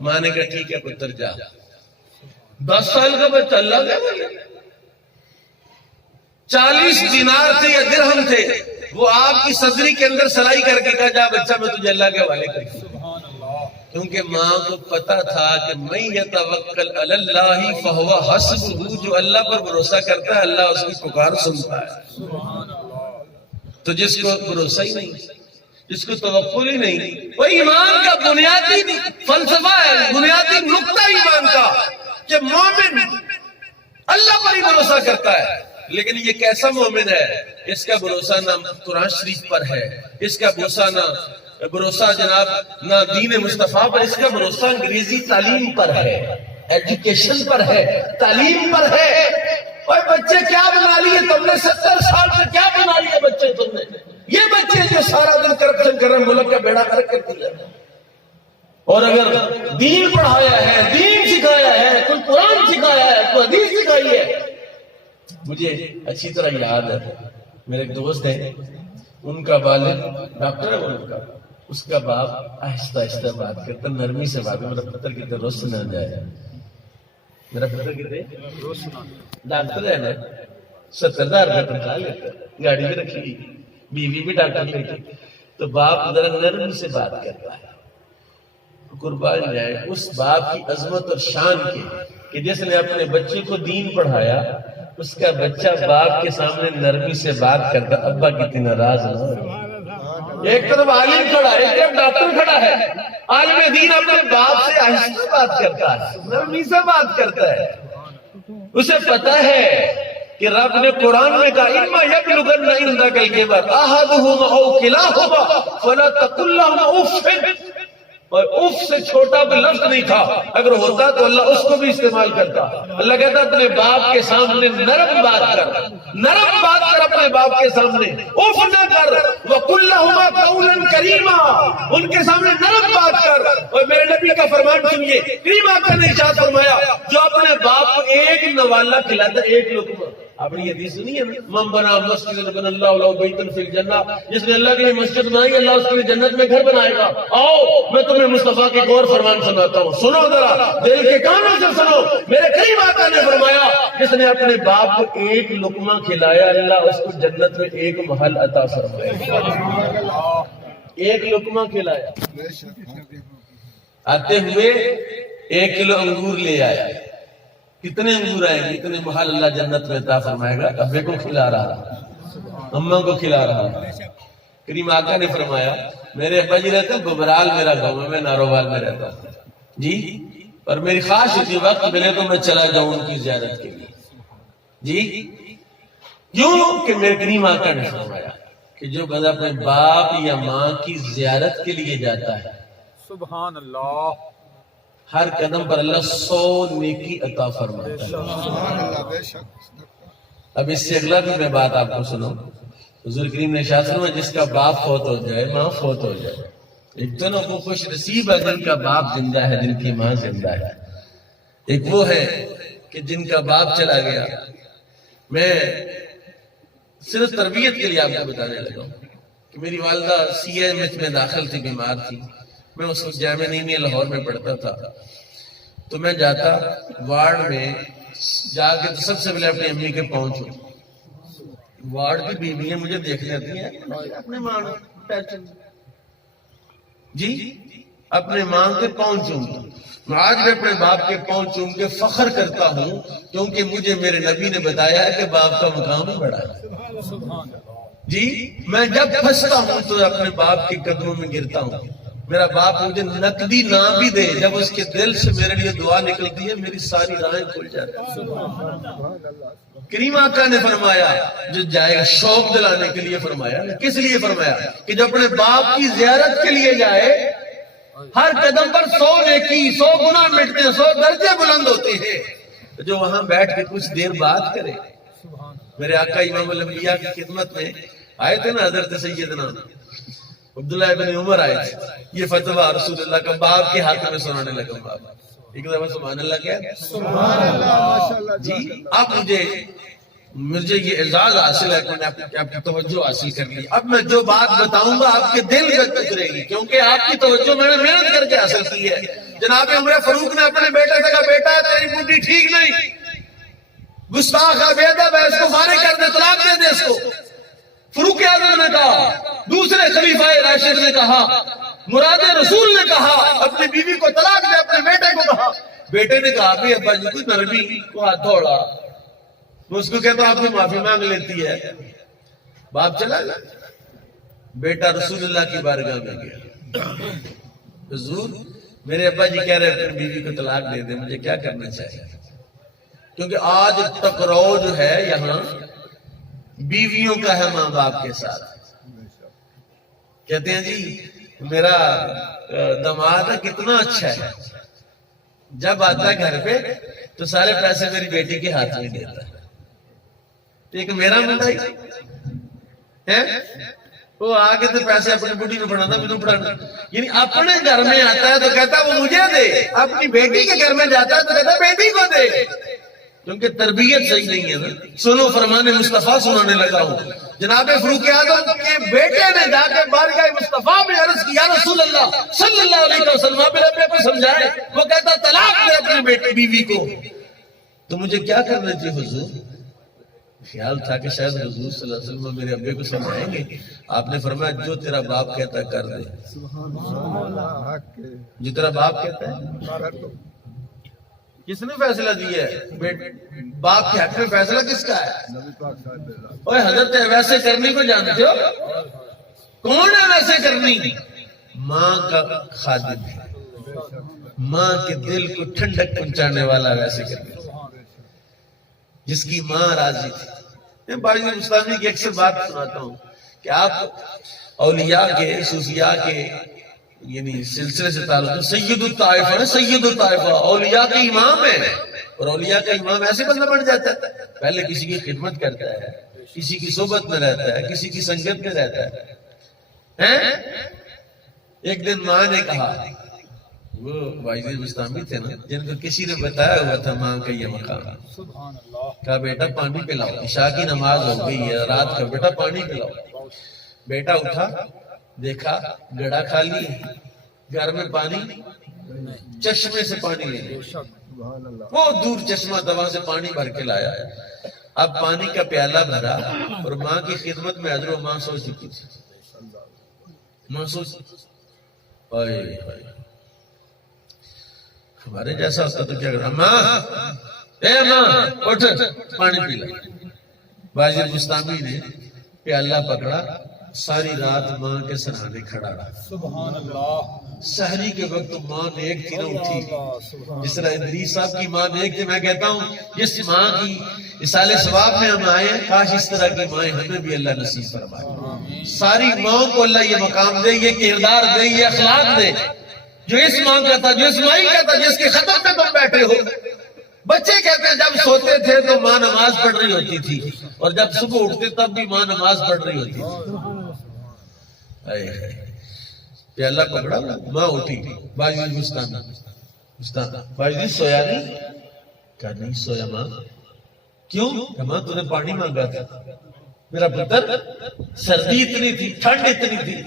ماں نے کہا ٹھیک ہے پتر جا۔ 10 سال کا بچہ اللہ کے حوالے، 40 دینار تھے یا درہم تھے، وہ آپ کی صدری کے اندر سلائی کر کے کہا جا بچہ میں تجھے اللہ کے حوالے کر دوں۔ سبحان اللہ۔ کیونکہ ماں کو پتا تھا کہ من یتوکل علی اللہ فہو حسبہ، جو اللہ پر بھروسہ کرتا ہے اللہ اس کی پکار سنتا ہے۔ سبحان اللہ۔ تو جس کو بھروسہ ہی نہیں، جس کو توکل ہی نہیں، وہ ایمان کا بنیادی فلسفہ ہے، بنیادی نقطہ ایمان کا کہ مومن اللہ پر ہی بھروسہ کرتا ہے۔ لیکن یہ کیسا مومن ہے؟ اس کا بھروسہ نہ قرآن شریف پر ہے، اس کا بھروسہ جناب نہ دین مصطفیٰ پر، اس کا بھروسہ انگریزی تعلیم پر ہے، ایجوکیشن پر ہے، تعلیم پر ہے۔ اور بچے کیا بنا لیے تم نے؟ 70 سال سے کیا بنا لیے بچے تم نے؟ یہ بچے جو سارا دن کرپشن کر رہے ہیں، ملک کا بیڑا غرق کر دیا۔ اور اگر دین پڑھایا ہے، دین سکھایا ہے، کوئی قرآن سکھایا ہے، کوئی حدیث سکھائی ہے۔ مجھے اچھی طرح یاد ہے، میرے ایک دوست ہیں، ان کا والد ڈاکٹر ہے، ان کا اس کا باپ آہستہ آہستہ بات کرتا، نرمی سے بات کرتا، میرا پتر کتنے روز نہ جائے، میرا پتر کتنے ڈاکٹر ہے نا، 70,000 روپے تنخواہ لیتا ہے، گاڑی بھی رکھی ہوئی، بیوی بھی ڈاکٹر لیتی، تو باپ ذرا نرمی سے بات کرتا ہے۔ قربان جائے اس باپ کی عظمت اور شان کے کہ جس نے اپنے بچے کو دین پڑھایا، اس کا بچہ باپ کے سامنے نرمی سے بات کرتا، ابا کتنی ناراض نہ ہو۔ ایک طرف عالم کھڑا ہے، ایک طرف ڈاکٹر کھڑا ہے، عالم دین اپنے باپ سے آہستہ بات کرتا ہے، نرمی سے بات کرتا ہے۔ اسے پتا ہے کہ رب نے قرآن میں کہا اِمَّا يَبْلُغَنَّ عِندَكَ الْكِبَرَ أَحَدُهُمَا أَوْ كِلَاهُمَا فَلَا تَقُل لَّهُمَا أُفٍّ۔ اور اف سے چھوٹا کوئی لفظ نہیں تھا، اگر ہوتا تو اللہ اس کو بھی استعمال کرتا۔ اللہ کہتا اپنے باپ کے سامنے نرم بات کر، نرم بات کر اپنے باپ کے سامنے، اف نہ کر۔ وَقُلْ لَهُمَا قَوْلًا كَرِيمًا، ان کے سامنے نرم بات کر۔ اور میرے نبی کا فرمان سنیے، کریم آقا نے ارشاد فرمایا جو اپنے باپ کو ایک نوالا کھلاتا، ایک لقمہ۔ آپ نے یہ حدیث سنی ہے نا، من بنا مسجد بن اللہ لہ بیتا فی الجنہ، جس نے اللہ کے لیے مسجد بنائی اللہ اس کے لیے جنت میں گھر بنائے گا۔ آؤ میں تمہیں مصطفیٰ کے ایک اور فرمان سناتا ہوں، سنو ذرا دل کے کانوں سے سنو۔ میرے کریم آقا نے فرمایا جس نے اپنے باپ کو ایک لقمہ کھلایا اللہ اس کو جنت میں ایک محل عطا فرمائے گا۔ ایک لقمہ کھلایا، آتے ہوئے 1 کلو انگور لے آیا، کتنے انگور آئیں گے، اتنے محل اللہ جنت میں عطا فرمائے گا۔ ابے کو کھلا رہا، اماں کو کھلا رہا۔ کریم آقا نے فرمایا میرے ابا جی رہتے ہیں گبرال، میرا گاؤں ہے، میں ناروال میں رہتا ہوں جی، اور میری خواہش ہوتی وقت ملے تو میں چلا جاؤں ان کی زیارت کے لیے جی۔ کیوں کہ میرے کریم آقا نے فرمایا کہ جو بندہ اپنے باپ یا ماں کی زیارت کے لیے جاتا ہے، سبحان اللہ، ہر قدم پر اللہ 100 نیکی عطا فرماتا ہے۔ اب اس سے اگلا بھی میں بات آپ کو سنوں، حضور کریم نے ارشاد فرمایا جس کا باپ فوت ہو جائے، ماں فوت ہو جائے، ایک دونوں کو خوش نصیب ہے جن کا باپ زندہ ہے، جن کی ماں زندہ ہے۔ ایک وہ ہے کہ جن کا باپ چلا گیا۔ میں صرف تربیت کے لیے آپ کو بتانے لگا ہوں کہ میری والدہ CMH میں داخل تھی، بیمار تھی، میں اس وقت جامعہ نعیمیہ لاہور میں پڑھتا تھا، تو میں جاتا وارڈ میں جا کے تو سب سے پہلے اپنی امی کے پہنچوں، وارڈ کی بیویاں مجھے دیکھ لیتی ہیں اپنے ماں جی، اپنے ماں کے پہنچوں گا۔ آج میں اپنے باپ کے پہنچوں کے فخر کرتا ہوں کیونکہ مجھے میرے نبی نے بتایا ہے کہ باپ کا مقام بھی بڑا ہے جی۔ میں جب پھنستا ہوں تو اپنے باپ کے قدموں میں گرتا ہوں، میرا باپ مجھے نقدی نہ بھی دے، جب اس کے دل سے میرے لیے دعا نکلتی ہے میری ساری راہیں کھل جاتی ہیں۔ کریم آقا نے فرمایا جو جائے گا شوق دلانے کے لیے فرمایا، کس لیے فرمایا کہ جو اپنے باپ کی زیارت کے لیے جائے ہر قدم پر 100 نیکی، 100 گناہ مٹتے ہیں، 100 درجے بلند ہوتے ہیں۔ جو وہاں بیٹھ کے کچھ دیر بات کرے، میرے آقا امام الانبیاء کی خدمت میں آئے تھے نا حضرت سیدنا عبداللہ ابن عمر آئے تھے، یہ فتویٰ رسول اللہ کا باپ کے ہاتھ میں سنانے لگا ہوں۔ باپ ایک دفعہ سبحان اللہ کیا سبحان اللہ جی۔ اب مجھے یہ اعزاز حاصل ہے کہ میں نے آپ کی توجہ حاصل کر لی۔ اب میں جو بات بتاؤں گا آپ کے دل میں گزرے گی کیونکہ آپ کی توجہ میں نے محنت کر کے حاصل کی ہے۔ جناب عمر فاروق نے اپنے بیٹے سے کہا بیٹا تیری بڈی ٹھیک نہیں، گستاخ ہے، بے ادب ہے، اس کو فارغ کر دے، طلاق دے دے اس کو۔ فاروق اعظم نے کہا, دوسرے خلیفہ راشد نے کہا, مراد رسول نے کہا اپنی بیوی کو طلاق دے, اپنے بیٹے کو کہا. بیٹے نے کہا بھی ابا جی کوئی نرمی کو ہاتھ دھوڑا, میں اس کو کہتا ہوں آپ کو معافی مانگ لیتی ہے. باپ چلا گیا, بیٹا رسول اللہ کی بارگاہ میں گیا, حضور میرے ابا جی کہہ رہے اپنی بیوی کو طلاق دے دے, مجھے کیا کرنا چاہیے؟ کیونکہ آج ٹکراؤ جو ہے یہاں بیویوں کا ہے ماں باپ کے ساتھ. کہتے ہیں جی میرا داماد کتنا اچھا ہے, جب آتا ہے گھر پہ تو سارے پیسے میری بیٹی کے ہاتھ میں دیتا ہے. ایک میرا منڈا ہے وہ آگے تو پیسے اپنی بڑی کو پڑھانا مجھے پڑھانا, یعنی اپنے گھر میں آتا ہے تو کہتا وہ مجھے دے, اپنی بیٹی کے گھر میں جاتا ہے تو کہتا بیٹی کو دے, کیونکہ تربیت صحیح نہیں ہے نا. سنو فرمان مصطفیٰ سنانے لگا ہوں. جناب فاروق اعظم کے بیٹے نے جا کے بارگاہ مصطفیٰ میں عرض کی, یا رسول اللہ صلی اللہ علیہ وسلم آپ میرے کو سمجھائے. وہ کہتا طلاق دے اپنی بیٹی بیوی کو. تو مجھے کیا کرنا چاہیے حضور؟ خیال تھا کہ شاید حضور صلی اللہ علیہ وسلم میرے ابے کو سمجھائیں گے. آپ نے فرمایا جو تیرا باپ کہتا ہے کر دے, جو تیرا باپ کہتا ہے. کس نے فیصلہ دیا ہے؟ باپ کے حق میں فیصلہ کس کا ہے؟ اوہ حضرت ویسے کرنی کو جانتے ہو کون ہے ویسے کرنی؟ ماں کا خادم ہے, ماں کے دل کو ٹھنڈک پہنچانے والا ویسے کرنی, جس کی ماں راضی تھی. میں باعث مستانی کی اکثر بات سناتا ہوں کہ آپ اولیاء کے صوفیاء کے یعنی سلسلے سے تعلق, سید الطائفہ ہے, سید الطائفہ اولیاء کا امام ہے. اور اولیاء کا امام ایسے بندہ بن جاتا ہے, پہلے کسی کی خدمت کرتا ہے, کسی کی صحبت میں رہتا ہے, کسی کی سنگت میں رہتا ہے. ایک دن ماں نے کہا, وہ واجد مستعمی تھے نا جن کو کسی نے بتایا ہوا تھا ماں کا یہ مقام, کہا بیٹا پانی پلاؤ, عشاء کی نماز ہو گئی ہے رات کا, بیٹا پانی پلاؤ. بیٹا اٹھا, دیکھا گڑا خالی, گھر میں پانی, چشمے سے پانی لینے, بہت دور چشمہ دوا سے پانی بھر کے لایا. اب پانی کا پیالہ بھرا اور ماں کی خدمت میں حضر ماں سو چکی تھی. ماں سو ہمارے جیسا ہوتا تو کیا کرا, ماں اے ماں اٹھ پانی پی لے. واجد مستعمی نے پیالہ پکڑا, ساری رات ماں کے سرانے کھڑا رہا. سبحان اللہ. سحری کے وقت ماں نیک تھی نہ اٹھی, جس طرح ادریس صاحب کی ماں نیک تھی. میں کہتا ہوں جس ماں کی اصالِ ثواب میں ہم آئے, کاش اس طرح کی مائیں ہمیں بھی اللہ نصیب فرمائے. ساری ماں کو اللہ یہ مقام دے, یہ کردار دے, یہ اخلاق دے جو اس ماں کا تھا, جو اس مائی کا تھا, جس کے خدمت میں تم بیٹھے ہو. بچے کہتے ہیں جب سوتے تھے تو ماں نماز پڑھ رہی ہوتی تھی, اور جب صبح اٹھتے تب بھی ماں نماز پڑھ رہی ہوتی تھی. پیالہ پکڑا, ماں اٹھی, باجی مستانہ باجی سویا نہیں؟ کہا نہیں سویا ماں. کیوں؟ کہ ماں تو نے پانی مانگا تھا میرا پتر, سردی اتنی تھی, ٹھنڈ اتنی تھی.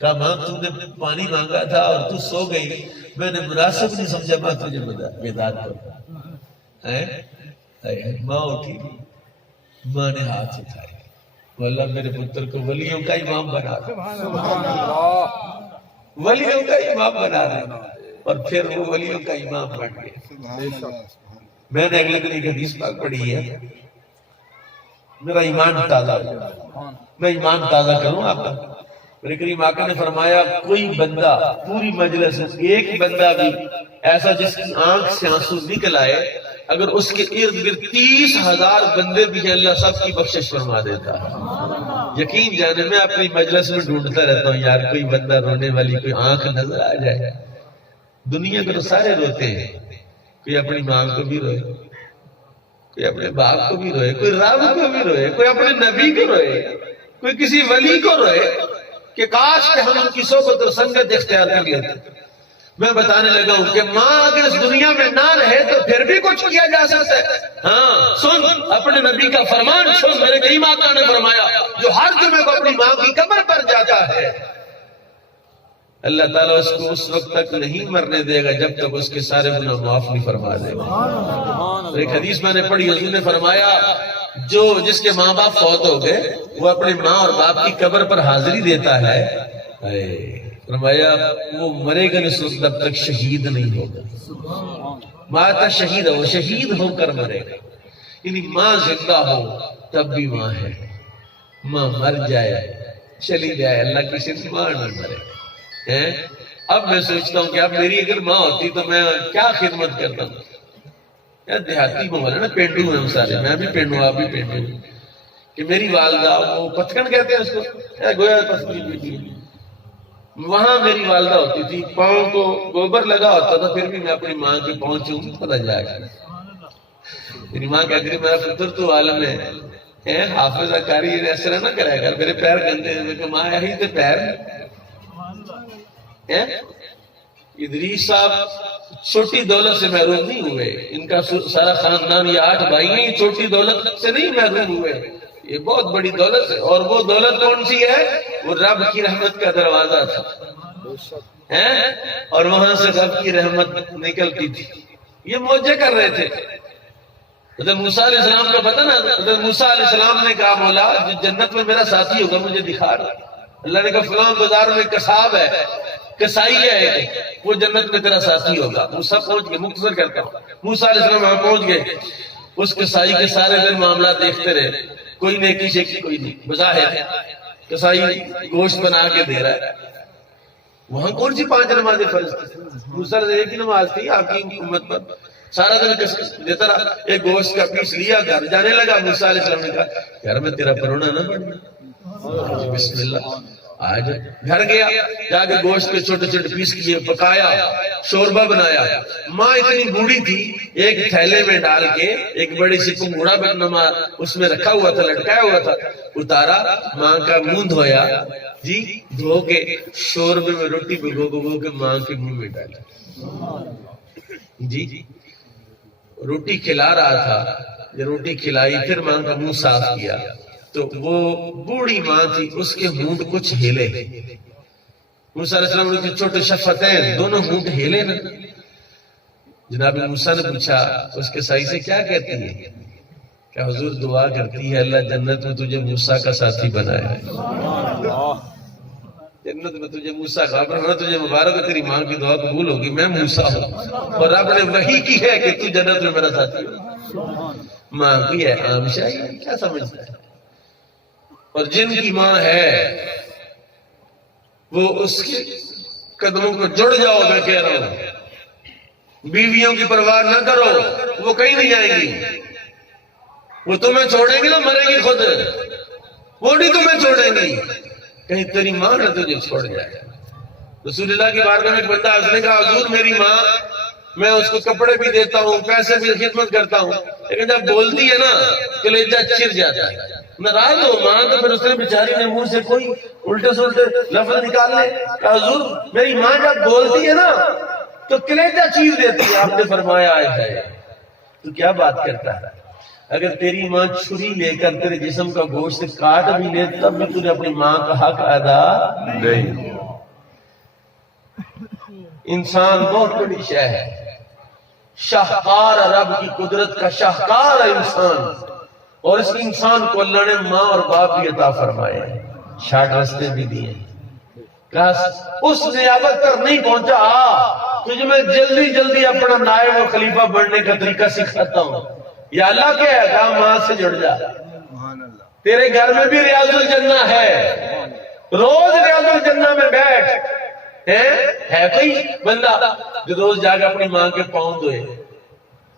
کہا ماں تو نے پانی مانگا تھا اور تو سو گئی, میں نے مناسب نہیں سمجھا ماں تجھے بیدار کرتا. ماں اٹھی, ماں نے ہاتھ اٹھائے, اللہ میرے پتر کو ولیوں کا امام بنا رہا, ولیوں کا امام بنا رہا. اور پھر وہ ولیوں کا امام بن گیا. میں نے اگلے دن ایک حدیث پاک پڑھی ہے, میرا ایمان تازہ ہو جائے, میں ایمان تازہ کروں آپ کا. میرے کریم آقا نے فرمایا کوئی بندہ پوری مجلس میں ایک بندہ بھی ایسا جس کی آنکھ سے آنسو نکل آئے, اگر اس کے ارد گرد 30,000 بندے بھی ہیں اللہ سب کی بخشش فرما دیتا ہے. یقین جانے میں اپنی مجلس میں ڈھونڈتا رہتا ہوں یار کوئی بندہ رونے والی کوئی آنکھ نظر آ جائے. دنیا میں تو سارے روتے ہیں, کوئی اپنی ماں کو بھی روئے, کوئی اپنے باپ کو بھی روئے, کوئی رب کو بھی روئے, کوئی اپنے نبی کو روئے, کوئی کسی ولی کو روئے کہ کاش کہ ہم ان کی صحبت اور سنگت اختیار کر لیتے. میں بتانے لگا ہوں کہ ماں اگر اس دنیا میں نہ رہے تو پھر بھی کچھ کیا جا سکتا ہے. ہاں سن اپنے نبی کا فرمان سن, میرے کریم آقا نے فرمایا جو ہر جمعے کو اپنی ماں کی قبر پر جاتا ہے اللہ تعالیٰ اس کو اس وقت تک نہیں مرنے دے گا جب تک اس کے سارے گناہ معاف نہیں فرما دے گا. ایک حدیث میں نے پڑھی, حضور نے فرمایا جو جس کے ماں باپ فوت ہو گئے وہ اپنے ماں اور باپ کی قبر پر حاضری دیتا ہے، فرمایا وہ مرے گا نہیں جب تک شہید نہیں ہوگا، ماتا شہید ہو، شہید ہو کر مرے گا۔ یعنی ماں زندہ ہو تب بھی ماں ہے، ماں مر جائے چلی جائے اللہ کسی سے ماں نہ مرے۔ اب میں سوچتا ہوں کہ اب میری اگر ماں ہوتی تو میں کیا خدمت کرتا ہوں۔ یار دیہاتی ماحول ہے نا، پینڈو ہیں ہم سارے، میں بھی پینڈو آپ بھی پینڈو، کہ میری والدہ وہ پتکن کہتے ہیں اس کو، گویا پتکن بیٹی، وہاں میری والدہ ہوتی تھی، پاؤں کو گوبر لگا ہوتا تھا پھر بھی میں اپنی ماں کے پاؤں چوم پتہ جائے گا۔ میری ماں کہتی تھی میرا پتر تو عالم ہے، حافظہ کاری اس طرح نہ کرے گا، میرے پیر گندے ہیں، میں کہ ماں یہی تے پیر۔ ادریس صاحب چھوٹی دولت سے محروم نہیں ہوئے، ان کا سارا خاندان یہ 8 بھائی ہیں، یہ چھوٹی دولت سے نہیں محروم ہوئے، یہ بہت بڑی دولت ہے۔ اور وہ دولت کون سی ہے؟ وہ رب کی رحمت کا دروازہ تھا، اور وہاں سے رب کی رحمت نکلتی تھی۔ یہ معجزے کر رہے تھے۔ حضرت موسیٰ علیہ السلام کا پتہ نا، حضرت موسیٰ علیہ السلام نے کہا مولا جو جنت میں میرا ساتھی ہوگا مجھے دکھا رہا۔ اللہ نے کہا فلاں بازار میں کساب ہے، کسائی ہے، وہ جنت میں تیرا ساتھی ہوگا۔ موسیٰ پہنچ گئے، مختصر کرتا ہوں، موسیٰ علیہ السلام وہاں پہنچ گئے، اس کسائی کے سارے دن معاملات دیکھتے رہے، کوئی نیکی شیکی کوئی نہیں، بظاہر کسائی گوشت بنا کے دے رہا ہے۔ وہاں کون سی 5 نمازیں فرض تھی؟ موسیٰ علیہ ایک ہی نماز تھی آپ کی امت پر، سارا دن دیتا رہا، ایک گوشت کا پیس لیا، گھر جانے لگا۔ موسیٰ علیہ السلام نے کہا یار میں تیرا پرونا نہ بڑھنا، بسم اللہ۔ آج گھر گیا، جا کے گوشت کے چھوٹے چھوٹے پیس کیے، پکایا، شوربہ بنایا۔ ماں اتنی بوڑھی تھی، ایک تھیلے میں ڈال کے ایک بڑی سی پنگوڑا بنما اس میں رکھا ہوا تھا، لٹکایا ہوا تھا، اتارا، ماں کا منہ دھویا جی، دھو کے شوربے میں روٹی بھگو کے ماں کے منہ میں ڈالا جی، روٹی کھلا رہا تھا، یہ روٹی کھلائی، پھر ماں کا منہ صاف کیا تو وہ بوڑھی ماں تھی، اس کے ہونٹ کچھ ہلے۔ موسیٰ علیہ السلام کے چھوٹے شفتین دونوں ہونٹ ہلے نا۔ جناب موسیٰ نے پوچھا اس کے سائی سے کیا کہتی ہے؟ کہ حضور دعا کرتی ہے اللہ جنت میں تجھے موسیٰ کا ساتھی بنایا ہے، جنت میں تجھے موسیٰ کا، تجھے مبارک ہے تیری ماں کی دعا قبول ہوگی، میں موسیٰ ہوں اور رب نے وحی کی ہے کہ تو جنت میں میرا ساتھی ہو۔ ماں کی ہے عام شاہی، کیا سمجھتا ہے؟ اور جن کی ماں ہے وہ اس کے قدموں کو جڑ جاؤ، میں کہہ رہا ہوں، بیویوں کی پرواہ نہ کرو، وہ کہیں نہیں جائیں گی، وہ تمہیں چھوڑیں گی نہ مریں گی خود، وہ نہیں تمہیں چھوڑیں گی، کہیں تیری ماں نہ تجھے چھوڑ جائے۔ رسول اللہ کی بارگاہ میں ایک بندہ اس نے کہا حضور میری ماں، میں اس کو کپڑے بھی دیتا ہوں، پیسے بھی خدمت کرتا ہوں، لیکن جب بولتی ہے نا کلیجہ چر جاتا ہے، ناراض ہو ماں تو پھر اس نے بیچاری نے منہ سے کوئی الٹے سلٹے لفظ نکال لے، کہ حضور میری ماں جب بولتی ہے نا تو کلیجہ چیر دیتی ہے۔ آپ نے فرمایا ہے تو کیا بات کرتا ہے، اگر تیری ماں چھری لے کر تیرے جسم کا گوشت کاٹ بھی لے تب بھی تجھے اپنی ماں کا حق ادا نہیں۔ انسان بہت بڑی شے ہے، شاہکار رب کی قدرت کا شاہکار ہے انسان، اور اس انسان کو اللہ نے ماں اور باپ بھی عطا فرمائے، شارٹ رستے بھی دیے۔ اس نیابت پر نہیں پہنچا، تجھے میں جلدی جلدی اپنا نائب و خلیفہ بننے کا طریقہ سکھاتا ہوں۔ یا اللہ کے احکام ماں سے جڑ جا، تیرے گھر میں بھی ریاض الجنہ ہے، روز ریاض الجنہ میں بیٹھ۔ ہے کوئی بندہ جو روز جا کے اپنی ماں کے پاؤں دھوئے؟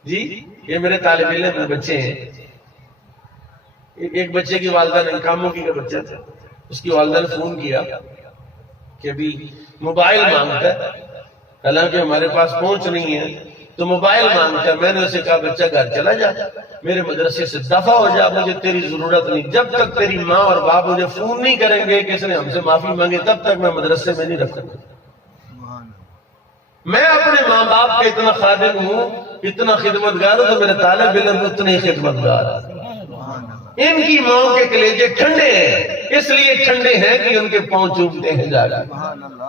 جی یہ میرے طالب علم میں بچے ہیں، ایک بچے کی والدہ نے، کاموں کی کا بچہ تھا، اس کی والدہ نے فون کیا کہ ابھی موبائل مانگتا ہے، حالانکہ ہمارے پاس پہنچ نہیں ہے تو موبائل مانگتا ہے۔ میں نے اسے کہا بچہ گھر چلا جا، میرے مدرسے سے دفع ہو جا، مجھے تیری ضرورت نہیں، جب تک تیری ماں اور باپ مجھے فون نہیں کریں گے کہ اس نے ہم سے معافی مانگی تب تک میں مدرسے میں نہیں رکھوں گا۔ میں اپنے ماں باپ کا اتنا خادم ہوں، اتنا خدمتگار ہوں، تو میرے طالب علم اتنے ہی خدمتگار ہیں۔ ان کی ماں کے کلیجے ٹھنڈے ہیں، اس لیے ٹھنڈے ہیں کہ ان کے پاؤں چومتے ہیں جا کر،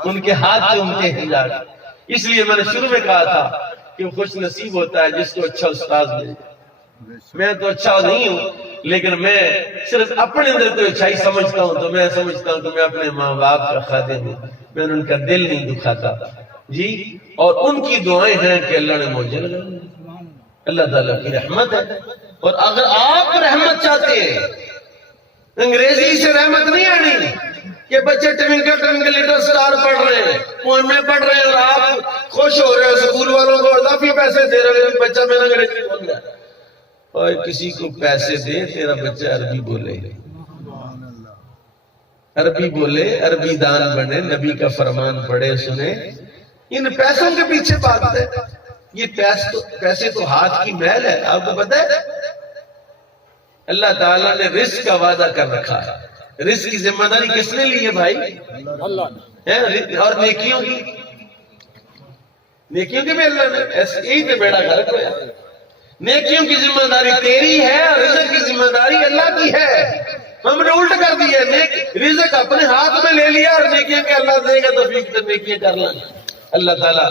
ان کے ہاتھ چومتے ہیں جا کر۔ اس لیے میں نے شروع میں کہا تھا کہ خوش نصیب ہوتا ہے جس کو اچھا استاذ ملے۔ میں تو اچھا نہیں ہوں، لیکن میں صرف اپنے اندر کوئی اچھائی سمجھتا ہوں تو میں سمجھتا ہوں کہ میں اپنے ماں باپ کا خادم ہوں، میں ان کا دل نہیں دکھاتا جی، اور ان کی دعائیں ہیں کہ اللہ نے مجھے لگا، اللہ تعالیٰ کی رحمت ہے۔ اور اگر آپ رحمت چاہتے ہیں، انگریزی سے رحمت نہیں آنی کہ بچے ٹوینکل ٹوینکل لٹل سٹار پڑھ رہے ہیں، پوئمیں پڑھ رہے ہیں اور آپ خوش ہو رہے ہیں، اسکول والوں کو اضافی پیسے دے رہے ہیں، بچہ میرا انگریزی بول رہا ہے۔ اور کسی کو پیسے دے، تیرا بچہ عربی بولے، عربی بولے، عربی دان بنے، نبی کا فرمان پڑھے سنے، ان پیسوں کے پیچھے بھاگتے ہیں۔ یہ پیسے تو ہاتھ کی محل ہے، آپ کو پتہ ہے اللہ تعالیٰ نے رزق کا وعدہ کر رکھا ہے، رزق کی ذمہ داری کس نے لی ہے بھائی؟ اللہ نے۔ اور نیکیوں کی بھی اللہ نے، ایسے یہی تو بیڑا غرق ہوا۔ نیکیوں کی ذمہ داری تیری ہے اور رزق کی ذمہ داری اللہ کی ہے۔ ہم نے الٹ کر دیا، رزق اپنے ہاتھ میں لے لیا اور نیکیاں کہ اللہ دے گا تو نیکیاں کر لیں۔ اللہ تعالیٰ